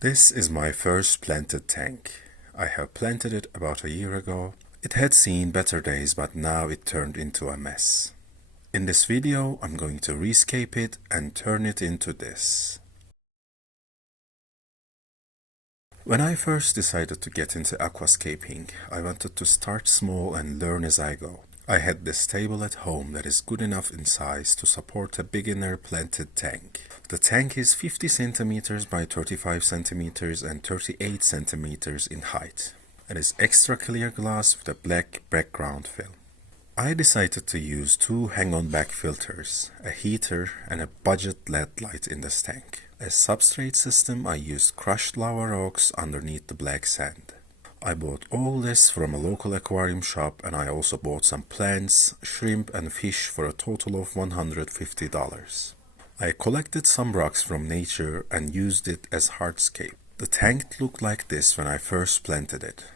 This is my first planted tank. I have planted it about a year ago. It had seen better days, but now it turned into a mess. In this video, I'm going to rescape it and turn it into this. When I first decided to get into aquascaping, I wanted to start small and learn as I go. I had this table at home that is good enough in size to support a beginner planted tank. The tank is 50 centimeters by 35 centimeters and 38 centimeters in height. It is extra clear glass with a black background film. I decided to use two hang-on back filters, a heater and a budget LED light in this tank. As substrate system, I used crushed lava rocks underneath the black sand. I bought all this from a local aquarium shop, and I also bought some plants, shrimp and fish for a total of $150. I collected some rocks from nature and used it as hardscape. The tank looked like this when I first planted it.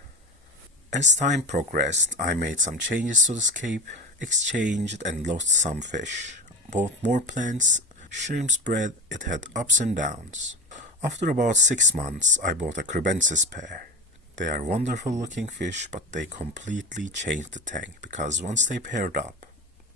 As time progressed, I made some changes to the scape, exchanged and lost some fish. Bought more plants, shrimps bred, it had ups and downs. After about 6 months, I bought a Kribensis pair. They are wonderful looking fish, but they completely changed the tank because once they paired up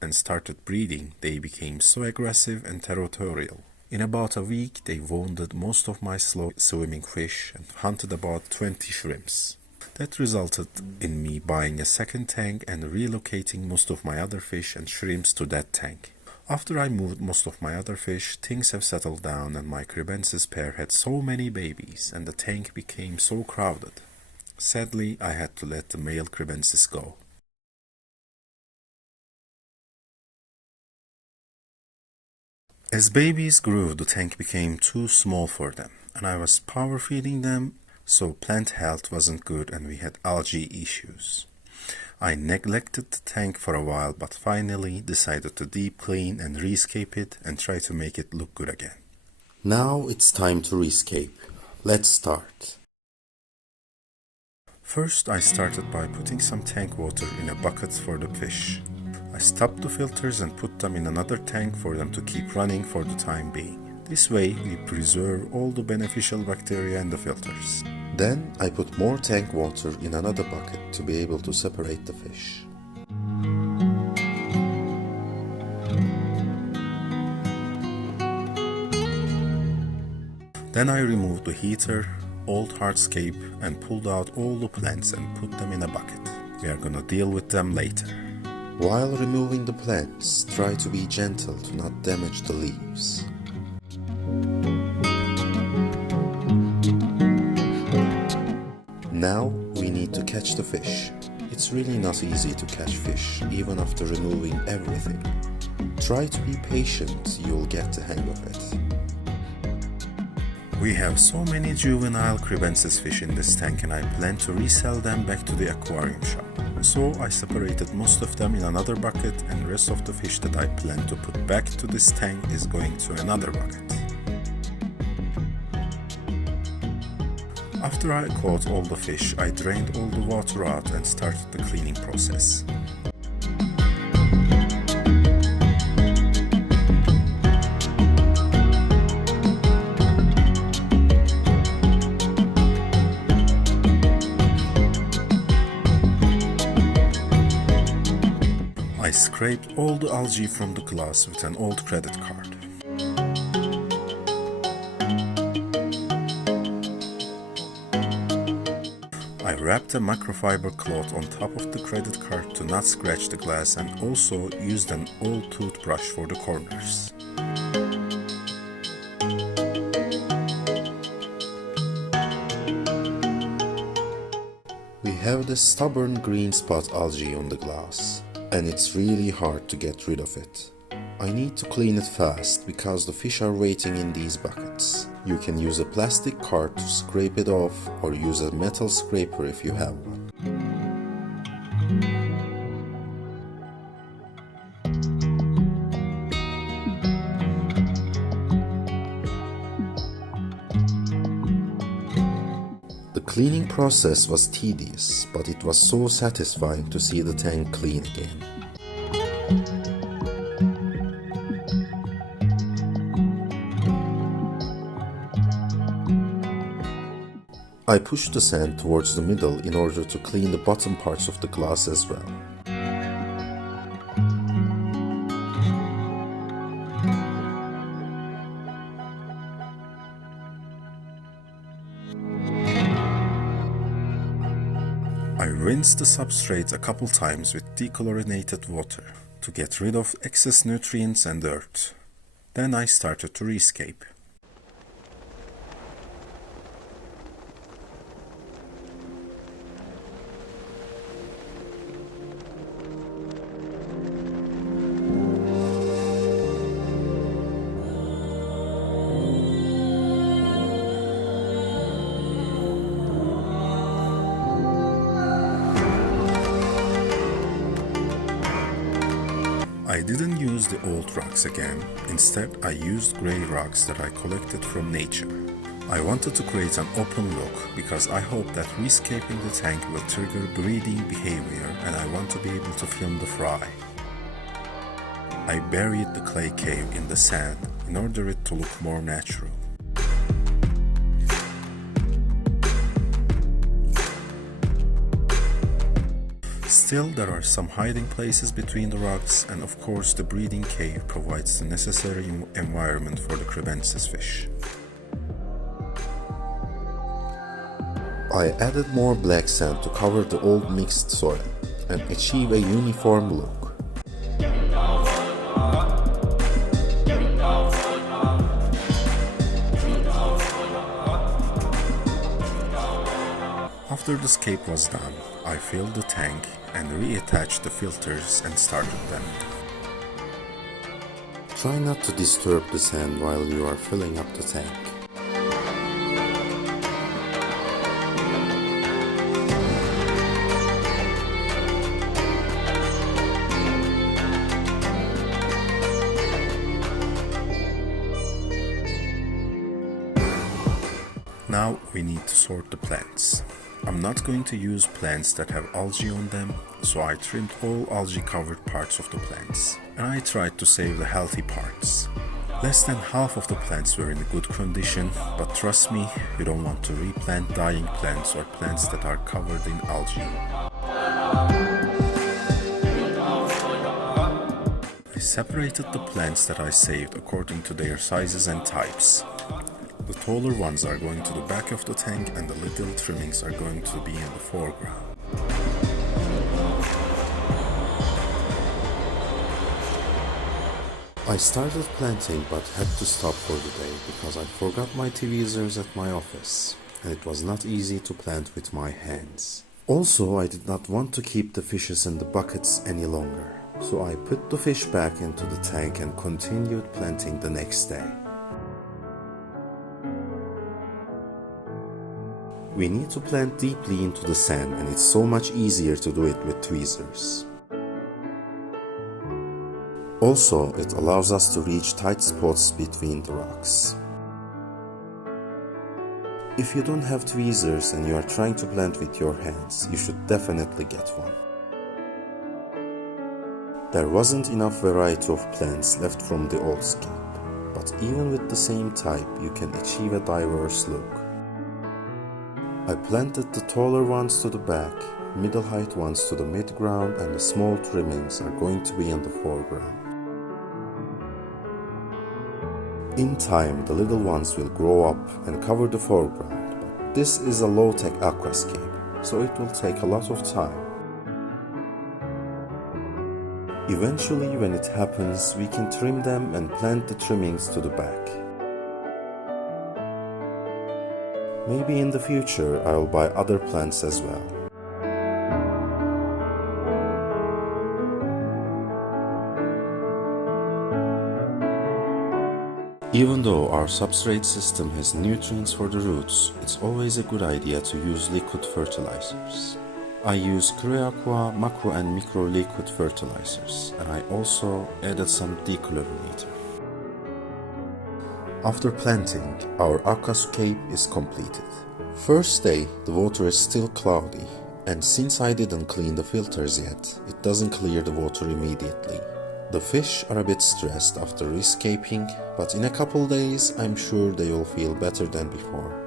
and started breeding, they became so aggressive and territorial. In about a week, they wounded most of my slow swimming fish and hunted about 20 shrimps. That resulted in me buying a second tank and relocating most of my other fish and shrimps to that tank. After I moved most of my other fish, things have settled down and my Kribensis pair had so many babies and the tank became so crowded. Sadly, I had to let the male Kribensis go. As babies grew, the tank became too small for them, and I was power feeding them, so plant health wasn't good and we had algae issues. I neglected the tank for a while, but finally decided to deep clean and rescape it and try to make it look good again. Now it's time to rescape. Let's start. First, I started by putting some tank water in a bucket for the fish. I stopped the filters and put them in another tank for them to keep running for the time being. This way, we preserve all the beneficial bacteria in the filters. Then, I put more tank water in another bucket to be able to separate the fish. Then I removed the heater, old hardscape, and pulled out all the plants and put them in a bucket. We are gonna deal with them later. While removing the plants, try to be gentle to not damage the leaves. Now we need to catch the fish. It's really not easy to catch fish, even after removing everything. Try to be patient, you'll get the hang of it. We have so many juvenile Kribensis fish in this tank and I plan to resell them back to the aquarium shop. So I separated most of them in another bucket and the rest of the fish that I plan to put back to this tank is going to another bucket. After I caught all the fish, I drained all the water out and started the cleaning process. I scraped all the algae from the glass with an old credit card. I wrapped a microfiber cloth on top of the credit card to not scratch the glass and also used an old toothbrush for the corners. We have the stubborn green spot algae on the glass, and it's really hard to get rid of it. I need to clean it fast because the fish are waiting in these buckets. You can use a plastic card to scrape it off or use a metal scraper if you have one. The cleaning process was tedious, but it was so satisfying to see the tank clean again. I push the sand towards the middle in order to clean the bottom parts of the glass as well. I rinsed the substrate a couple times with dechlorinated water to get rid of excess nutrients and dirt. Then I started to rescape. I didn't use the old rocks again. Instead, I used grey rocks that I collected from nature. I wanted to create an open look because I hope that rescaping the tank will trigger breeding behavior and I want to be able to film the fry. I buried the clay cave in the sand in order it to look more natural. Still, there are some hiding places between the rocks, and of course the breeding cave provides the necessary environment for the Kribensis fish. I added more black sand to cover the old mixed soil and achieve a uniform look. After the scape was done, I filled the tank and reattached the filters and started them. Try not to disturb the sand while you are filling up the tank. Now we need to sort the plants. I'm not going to use plants that have algae on them, so I trimmed all algae covered parts of the plants, and I tried to save the healthy parts. Less than half of the plants were in good condition, but trust me, you don't want to replant dying plants or plants that are covered in algae. I separated the plants that I saved according to their sizes and types. The taller ones are going to the back of the tank and the little trimmings are going to be in the foreground. I started planting but had to stop for the day because I forgot my tweezers at my office and it was not easy to plant with my hands. Also, I did not want to keep the fishes in the buckets any longer, so I put the fish back into the tank and continued planting the next day. We need to plant deeply into the sand and it's so much easier to do it with tweezers. Also, it allows us to reach tight spots between the rocks. If you don't have tweezers and you are trying to plant with your hands, you should definitely get one. There wasn't enough variety of plants left from the old scape, but even with the same type, you can achieve a diverse look. I planted the taller ones to the back, middle height ones to the mid-ground, and the small trimmings are going to be in the foreground. In time, the little ones will grow up and cover the foreground, but this is a low-tech aquascape, so it will take a lot of time. Eventually, when it happens, we can trim them and plant the trimmings to the back. Maybe in the future I'll buy other plants as well. Even though our substrate system has nutrients for the roots, it's always a good idea to use liquid fertilizers. I use Turqua, macro and micro liquid fertilizers, and I also added some dechlorinator. After planting, our Aquascape is completed. First day, the water is still cloudy, and since I didn't clean the filters yet, it doesn't clear the water immediately. The fish are a bit stressed after rescaping, but in a couple days I'm sure they will feel better than before.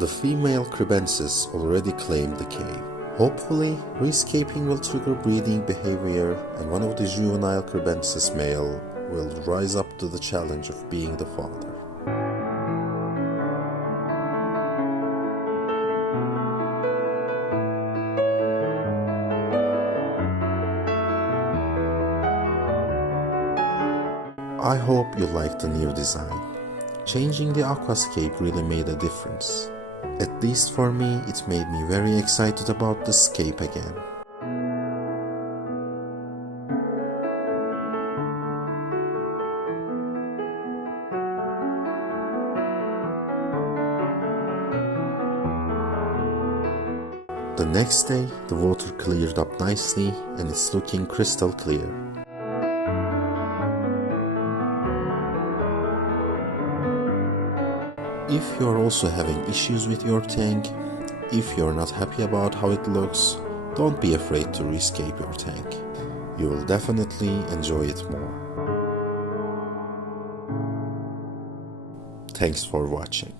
The female Kribensis already claimed the cave. Hopefully, rescaping will trigger breeding behavior and one of the juvenile Kribensis male will rise up to the challenge of being the father. I hope you liked the new design. Changing the Aquascape really made a difference. At least for me, it made me very excited about the Scape again. The next day, the water cleared up nicely and it's looking crystal clear. If you are also having issues with your tank, if you are not happy about how it looks, don't be afraid to rescape your tank. You will definitely enjoy it more. Thanks for watching.